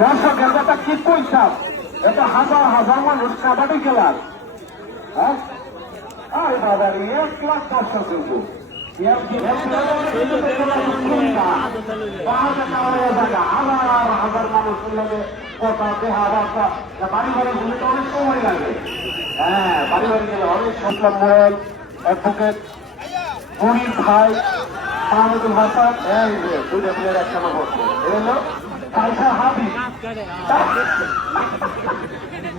দর্শকের কথা কি কইতাম, এত হাজার হাজার মানুষ কাবাডি খেলার। হ্যাঁ আরে বাবা, 1 লাখ দর্শক কিন্তু হাজার হাজার মানুষ লাগে কথা দেহাবার্তা। বাড়ি বাড়ি গেলে তো অনেক সময় লাগে। হ্যাঁ, বাড়ি বাড়ি গেলে অনেক সংখ্যা মোড়ল অ্যাডভোকেট মনির ভাই মাহমুদুল হাসান, এই যে দুইটা প্লেয়ার একসাথে বসছে। এলো কাইসা হাবি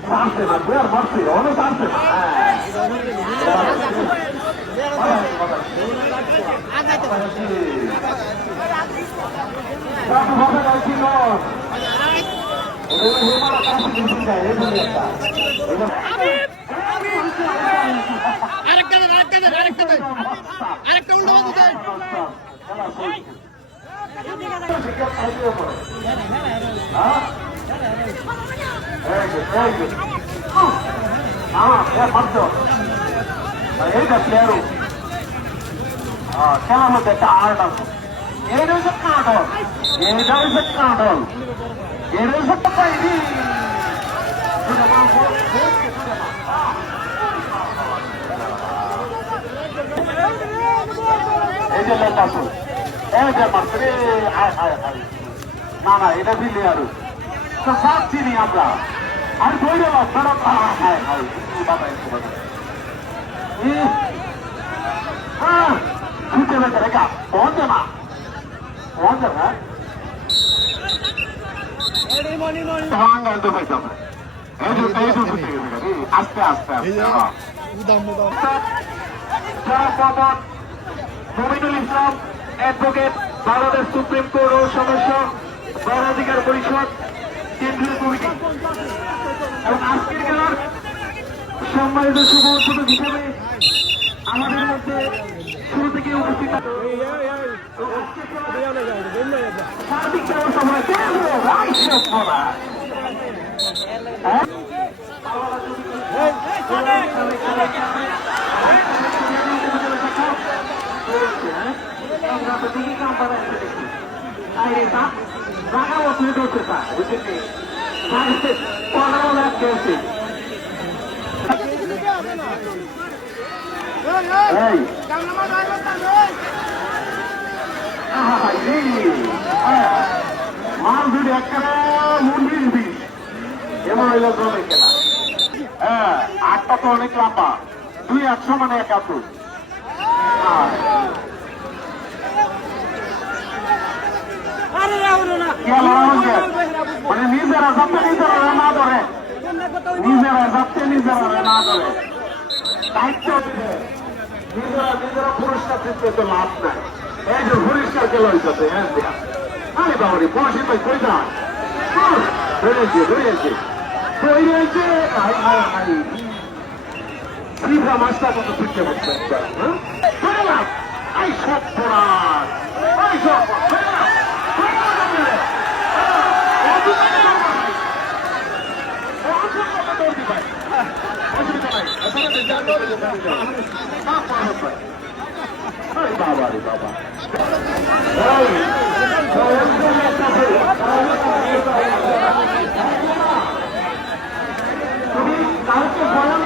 মারছে না, প্লেয়ার মারছে, অনেক মারছে না। আরেকটা উল্টো এইটা প্লেয়ারও খেলার মধ্যে একটা আর্ট আছে। এটা হচ্ছে কাঁটল, এটা হচ্ছে কাঁটল, এটা হচ্ছে পাইনি। এই যে লেখা আছে, এই যে মাত্র না না, এটা দিলে আরো তো সব চিনি আমরা। আর ধরে ছুটে বেঁচে রেখা পৌঁছে না, পৌঁছে না আস্তে আস্তে মমিনুল ইসলাম অ্যাডভোকেট, বাংলাদেশ সুপ্রিম কোর্ট ও সদস্য, গণ অধিকার পরিষদ কেন্দ্রীয় কমিটি এবং আজকের খেলার সম্মানিত শুভ উদ্বোধক হিসেবে আমাদের মধ্যে শুরু থেকে উপস্থিত সার্বিক ব্যবস্থাপনা জায়গা বসলে করতে চায়, বুঝলি পনেরো লাখ খেয়েছে। মাল দুধ একটা মুরগির বিষ এমন হইল জমে কেনা। হ্যাঁ, 8টা তো অনেক লাম্বা, 2-100 মানে 71। মানে নিজেরা যাতে নিজেরা না ধরে, নিজেরা যাতে নিজেরা না ধরে দায়িত্ব দিবে, নিজেরা নিজেরা পুরস্কার দিতে তো লাভ নাই। এই যে পুরস্কার গেল হইতেছে, হ্যাঁ আরে বাবারি পড়াশি ভাই কই না ধরেছে ধরেছে ধরেছে ফিফা মাস্টার মতো ফিরতে পারছে একবার। হ্যাঁ এই সব পড়ার এই সব বাবা রে বাবা, তুমি কাউকে বলেন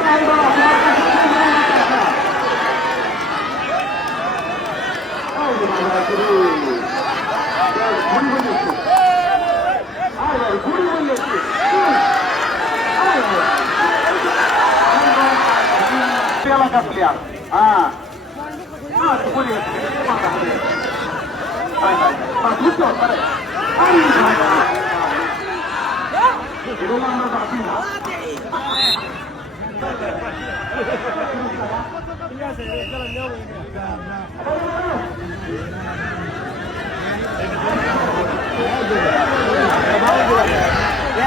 এলাকা প্লেয়ার। হ্যাঁ বুঝতে পারে এগুলো আমরা বাকি না।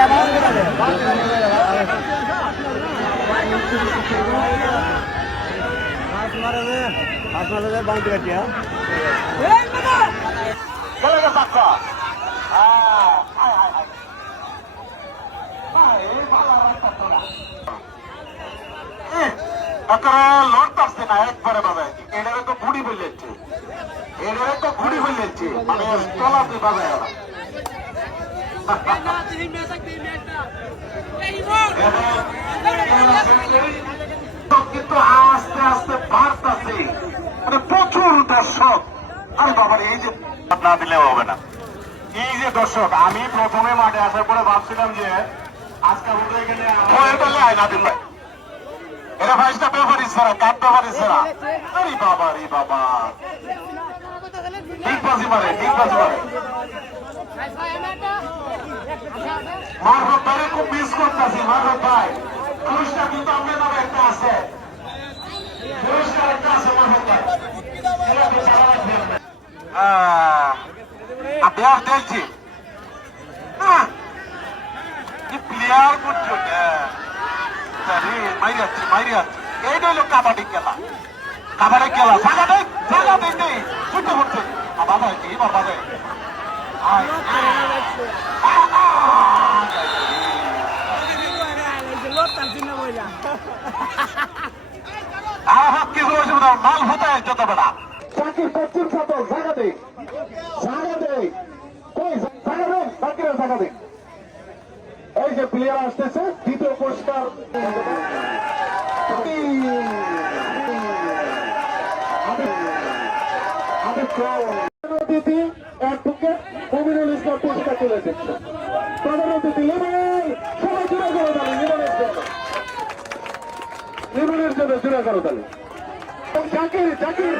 বাউন্ডারি কাটিয়া লড়তাছে না একবারে বাবা, এটারে তো ঘুড়ি বললেছে, এটারে তো ঘুড়ি বললেছে, মানে চলা তুই বাজায় কিন্তু আস্তে আস্তে বাড়তেছে, মানে প্রচুর দর্শক। আরে বাবার এই যে না দিলেও হবে না। এই যে দর্শক, আমি প্রথমে মাঠে আসার পরে ভাবছিলাম যে আজকে উঠে এখানে আয়না দিল এরা ভাইসটা ব্যাপারই ছাড়া, কাপ ব্যাপারই ছাড়া। আরে বাবা রে বাবা, ঠিক বাজি মারে, ঠিক বাজি মারে। মারফত ভাই খুব মিস করতেছি। মারফত ভাই, পুরস্কার কিন্তু আপনার নামে একটা আছে, পুরস্কার একটা আছে মারফত ভাই। আপনার দেখছি কি প্লেয়ার করছো, মাইরি যাচ্ছে। এইটা হলো কাবাডি খেলা, কাবাডি খেলা। জায়গা দেয়, জায়গা দেয় নেই, ছুটে পড়ছে। বাবা কি বাবা দেয় কিছু হয়েছে মাল হতায় যত বেড়া চাকরির পশ্চিম ছাত্র জায়গা দেয়, জায়গা দেয়, কই জায়গা দেয়, চাকরির জায়গা দেয়। এই যে প্লেয়ার আসতেছে, দ্বিতীয় পুরস্কার অতিথি অ্যাডভোকেট মমিনুল ইসলাম পুরস্কার তুলে দিচ্ছে। প্রধান অতিথি লিমন, সবাই জোরে করে তালি লিমনের জন্য, লিমনের জন্য জোরে করে তালি। জাকির জাকির